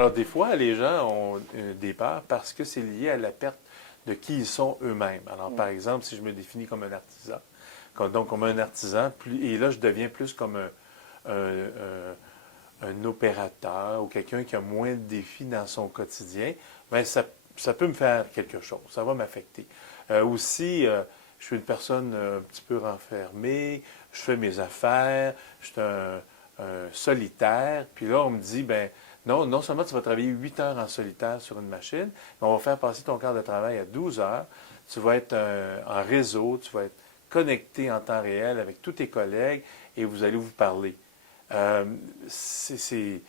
Alors, des fois, les gens ont des peurs parce que c'est lié à la perte de qui ils sont eux-mêmes. Alors, par exemple, si je me définis comme un artisan, donc comme un artisan, et là, je deviens plus comme un opérateur ou quelqu'un qui a moins de défis dans son quotidien, bien, ça peut me faire quelque chose, ça va m'affecter. Aussi, je suis une personne un petit peu renfermée, je fais mes affaires, je suis un solitaire, puis là, on me dit, ben non, non seulement tu vas travailler 8 heures en solitaire sur une machine, mais on va faire passer ton quart de travail à 12 heures, tu vas être en réseau, tu vas être connecté en temps réel avec tous tes collègues et vous allez vous parler. Euh, c'est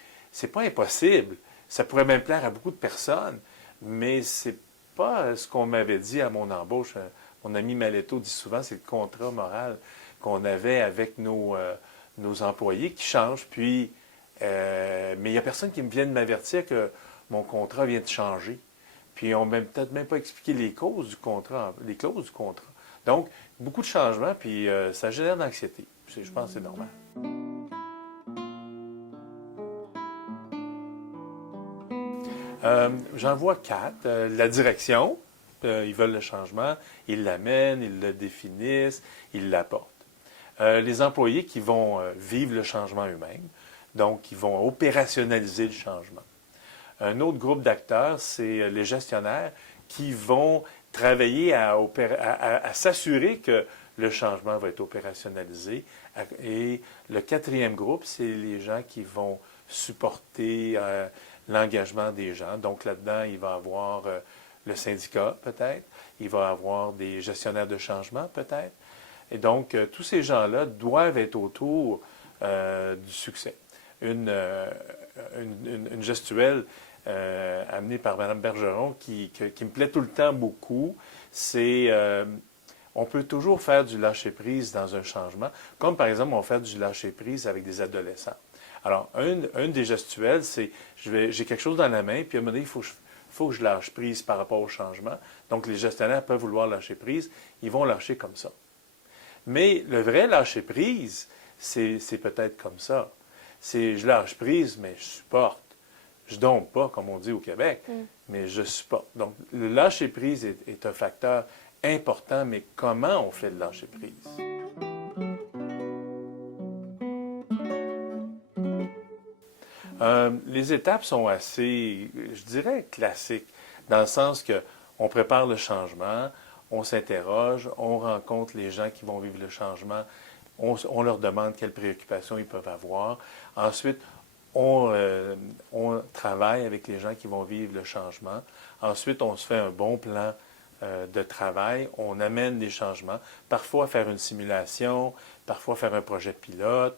pas impossible. Ça pourrait même plaire à beaucoup de personnes, mais c'est pas ce qu'on m'avait dit à mon embauche. Mon ami Maletto dit souvent, c'est le contrat moral qu'on avait avec nos employés qui change. Puis, mais il n'y a personne qui me vient de m'avertir que mon contrat vient de changer. Puis, on ne m'a peut-être même pas expliqué les causes du contrat, les clauses du contrat. Donc, beaucoup de changements, puis ça génère de l'anxiété. Je pense que c'est normal. J'en vois 4. La direction, ils veulent le changement, ils l'amènent, ils le définissent, ils l'apportent. Les employés qui vont vivre le changement eux-mêmes, donc qui vont opérationnaliser le changement. Un autre groupe d'acteurs, c'est les gestionnaires qui vont travailler à s'assurer que le changement va être opérationnalisé. Et le quatrième groupe, c'est les gens qui vont supporter l'engagement des gens. Donc là-dedans, il va y avoir le syndicat peut-être, il va y avoir des gestionnaires de changement peut-être. Et donc, tous ces gens-là doivent être autour du succès. Une gestuelle amenée par Mme Bergeron qui me plaît tout le temps beaucoup, c'est on peut toujours faire du lâcher-prise dans un changement, comme par exemple on fait du lâcher-prise avec des adolescents. Alors, une des gestuelles, c'est j'ai quelque chose dans la main, puis à un moment donné, il faut que je lâche prise par rapport au changement. Donc, les gestionnaires peuvent vouloir lâcher prise, ils vont lâcher comme ça. Mais le vrai lâcher-prise, c'est peut-être comme ça. C'est je lâche prise, mais je supporte. Je dompe pas, comme on dit au Québec, mais je supporte. Donc, le lâcher-prise est un facteur important, mais comment on fait le lâcher-prise? Les étapes sont assez, je dirais, classiques, dans le sens que on prépare le changement, on s'interroge, on rencontre les gens qui vont vivre le changement, on leur demande quelles préoccupations ils peuvent avoir. Ensuite, on travaille avec les gens qui vont vivre le changement. Ensuite, on se fait un bon plan de travail, on amène des changements, parfois faire une simulation, parfois faire un projet pilote,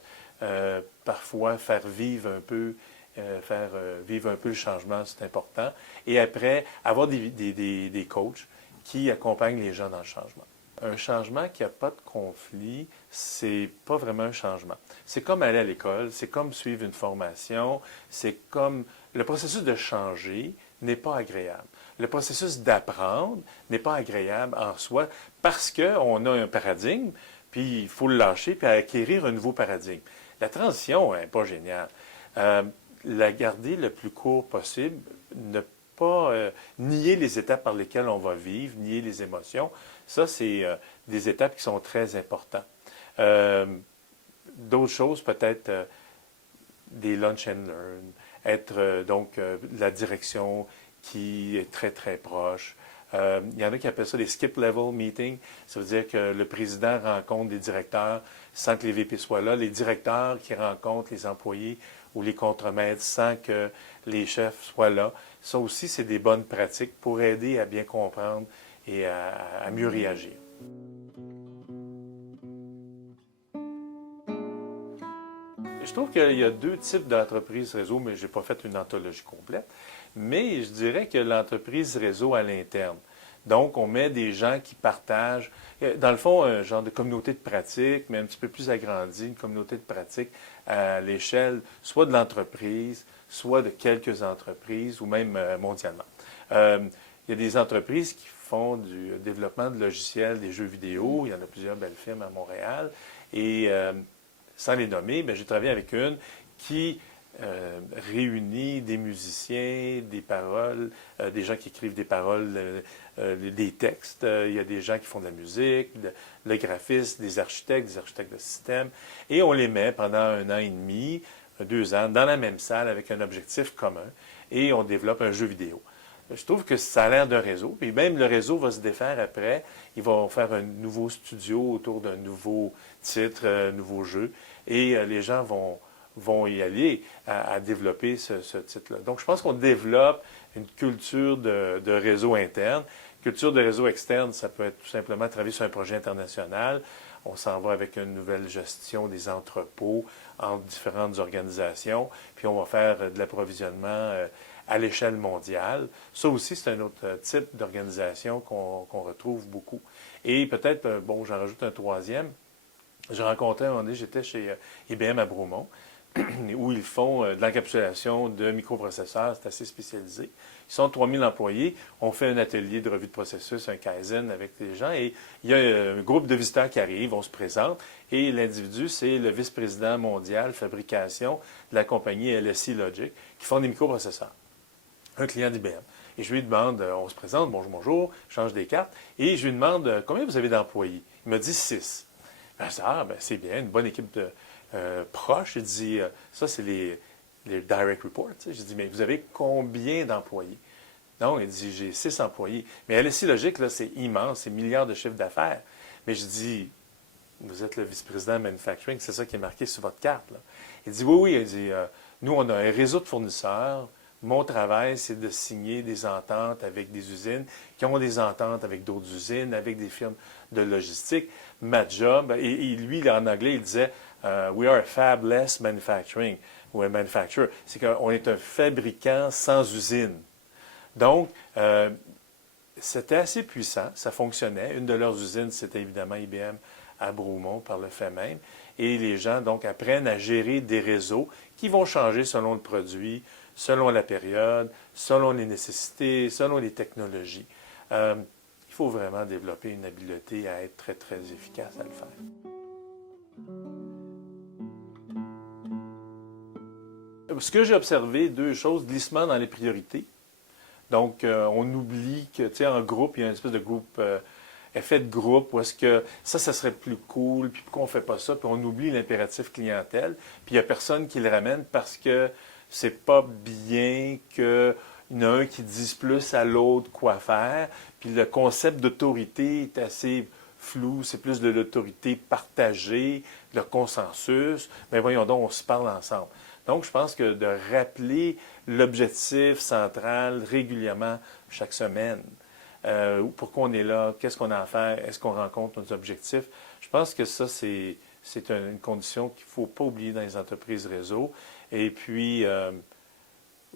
parfois faire vivre un peu le changement, c'est important. Et après, avoir des coachs qui accompagnent les gens dans le changement. Un changement qui n'a pas de conflit, c'est pas vraiment un changement. C'est comme aller à l'école, c'est comme suivre une formation, c'est comme... Le processus de changer n'est pas agréable. Le processus d'apprendre n'est pas agréable en soi parce qu'on a un paradigme, puis il faut le lâcher, puis acquérir un nouveau paradigme. La transition n'est pas géniale. La garder le plus court possible, ne pas nier les étapes par lesquelles on va vivre, nier les émotions, ça, c'est des étapes qui sont très importantes. D'autres choses, peut-être des lunch and learn, être donc la direction qui est très, très proche. Il y en a qui appellent ça des skip-level meetings. Ça veut dire que le président rencontre des directeurs sans que les VP soient là. Les directeurs qui rencontrent les employés ou les contremaîtres sans que les chefs soient là. Ça aussi, c'est des bonnes pratiques pour aider à bien comprendre et à mieux réagir. Je trouve qu'il y a deux types d'entreprises réseau, mais je n'ai pas fait une anthologie complète. Mais je dirais que l'entreprise réseau à l'interne. Donc, on met des gens qui partagent, dans le fond, un genre de communauté de pratique, mais un petit peu plus agrandie, une communauté de pratique à l'échelle soit de l'entreprise, soit de quelques entreprises, ou même mondialement. Il y a des entreprises qui font du développement de logiciels, des jeux vidéo. Il y en a plusieurs belles firmes à Montréal. Et sans les nommer, j'ai travaillé avec une qui réunit des musiciens, des paroles, des gens qui écrivent des paroles, des textes. Il y a des gens qui font de la musique, le graphiste, des architectes de système. Et on les met pendant 1 an et demi, 2 ans, dans la même salle avec un objectif commun. Et on développe un jeu vidéo. Je trouve que ça a l'air d'un réseau. Puis même le réseau va se défaire après. Ils vont faire un nouveau studio autour d'un nouveau titre, un nouveau jeu. Et les gens vont y aller à développer ce titre-là. Donc, je pense qu'on développe une culture de réseau interne. Culture de réseau externe, ça peut être tout simplement travailler sur un projet international. On s'en va avec une nouvelle gestion des entrepôts entre différentes organisations. Puis, on va faire de l'approvisionnement à l'échelle mondiale. Ça aussi, c'est un autre type d'organisation qu'on retrouve beaucoup. Et peut-être, bon, j'en rajoute un troisième. J'ai rencontré un moment donné, j'étais chez IBM à Bromont, où ils font de l'encapsulation de microprocesseurs, c'est assez spécialisé. Ils sont 3000 employés. On fait un atelier de revue de processus, un Kaizen avec les gens, et il y a un groupe de visiteurs qui arrivent, on se présente, et l'individu, c'est le vice-président mondial fabrication de la compagnie LSI Logic, qui font des microprocesseurs. Un client d'IBM. Et je lui demande, on se présente, bonjour, bonjour, je change des cartes, et je lui demande, combien vous avez d'employés? Il me dit 6. Ben, je dis, ben, c'est bien, une bonne équipe proche. Il dit, ça, c'est les direct reports. J'ai dit, mais vous avez combien d'employés? Non, il dit, j'ai 6 employés. Mais LSI Logic, là, c'est immense, c'est milliards de chiffres d'affaires. Mais je dis, vous êtes le vice-président manufacturing, c'est ça qui est marqué sur votre carte, là. Il dit, oui, oui. Il dit, nous, on a un réseau de fournisseurs. Mon travail, c'est de signer des ententes avec des usines qui ont des ententes avec d'autres usines, avec des firmes de logistique. Ma job, et lui, en anglais, il disait We are a fabless manufacturing, ou un manufacturer. C'est qu'on est un fabricant sans usine. Donc, c'était assez puissant, ça fonctionnait. Une de leurs usines, c'était évidemment IBM à Bromont, par le fait même. Et les gens, donc, apprennent à gérer des réseaux qui vont changer selon le produit, selon la période, selon les nécessités, selon les technologies. Il faut vraiment développer une habileté à être très, très efficace à le faire. Ce que j'ai observé, 2 choses, glissement dans les priorités. Donc, on oublie que, tu sais, en groupe, il y a une espèce de groupe, effet de groupe, où est-ce que ça serait plus cool, puis pourquoi on ne fait pas ça, puis on oublie l'impératif clientèle, puis il n'y a personne qui le ramène parce que c'est pas bien qu'il y en a un qui dise plus à l'autre quoi faire, puis le concept d'autorité est assez flou, c'est plus de l'autorité partagée, le consensus, mais voyons donc, on se parle ensemble. Donc, je pense que de rappeler l'objectif central régulièrement chaque semaine, pourquoi on est là, qu'est-ce qu'on a à faire, est-ce qu'on rencontre nos objectifs, je pense que ça, c'est une condition qu'il ne faut pas oublier dans les entreprises réseau. Et puis,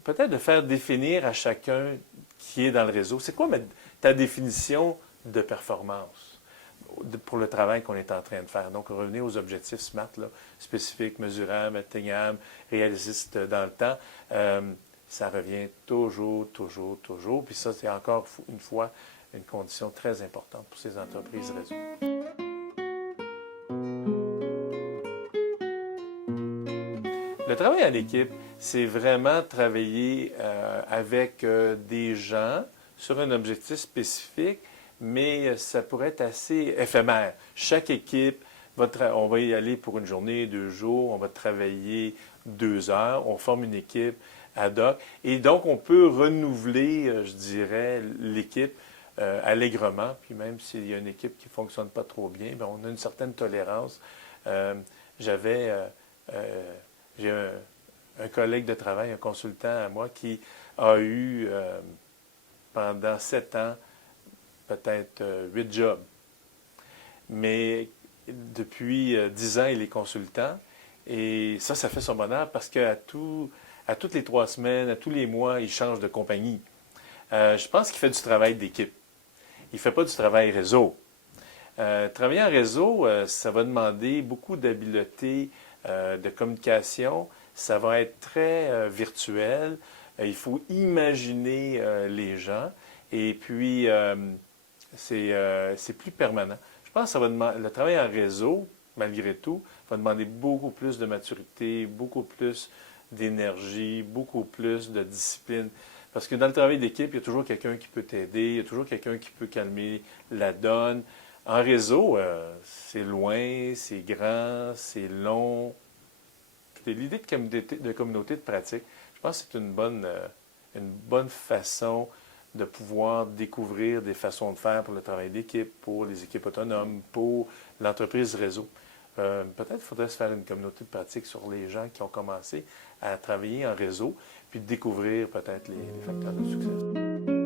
peut-être de faire définir à chacun qui est dans le réseau, c'est quoi ta définition de performance pour le travail qu'on est en train de faire. Donc, revenir aux objectifs SMART, là, spécifiques, mesurables, atteignables, réalistes dans le temps. Ça revient toujours, toujours, toujours. Puis ça, c'est encore une fois une condition très importante pour ces entreprises réseau. Le travail en équipe, c'est vraiment travailler avec des gens sur un objectif spécifique, mais ça pourrait être assez éphémère. Chaque équipe, on va y aller pour une journée, 2 jours, on va travailler 2 heures, on forme une équipe ad hoc. Et donc, on peut renouveler, je dirais, l'équipe allègrement. Puis même s'il y a une équipe qui ne fonctionne pas trop bien, bien, on a une certaine tolérance. J'ai un collègue de travail, un consultant à moi, qui a eu pendant 7 ans, peut-être 8 jobs. Mais depuis 10 ans, il est consultant. Et ça fait son bonheur parce qu'à toutes les 3 semaines, à tous les mois, il change de compagnie. Je pense qu'il fait du travail d'équipe. Il ne fait pas du travail réseau. Travailler en réseau, ça va demander beaucoup d'habileté de communication. Ça va être très virtuel. Il faut imaginer les gens. Et puis, c'est plus permanent. Je pense que ça va demander, le travail en réseau, malgré tout, va demander beaucoup plus de maturité, beaucoup plus d'énergie, beaucoup plus de discipline. Parce que dans le travail d'équipe, il y a toujours quelqu'un qui peut t'aider, il y a toujours quelqu'un qui peut calmer la donne. En réseau, c'est loin, c'est grand, c'est long. L'idée de communauté de pratique, je pense que c'est une bonne façon de pouvoir découvrir des façons de faire pour le travail d'équipe, pour les équipes autonomes, pour l'entreprise réseau. Peut-être faudrait se faire une communauté de pratique sur les gens qui ont commencé à travailler en réseau, puis découvrir peut-être les facteurs de succès.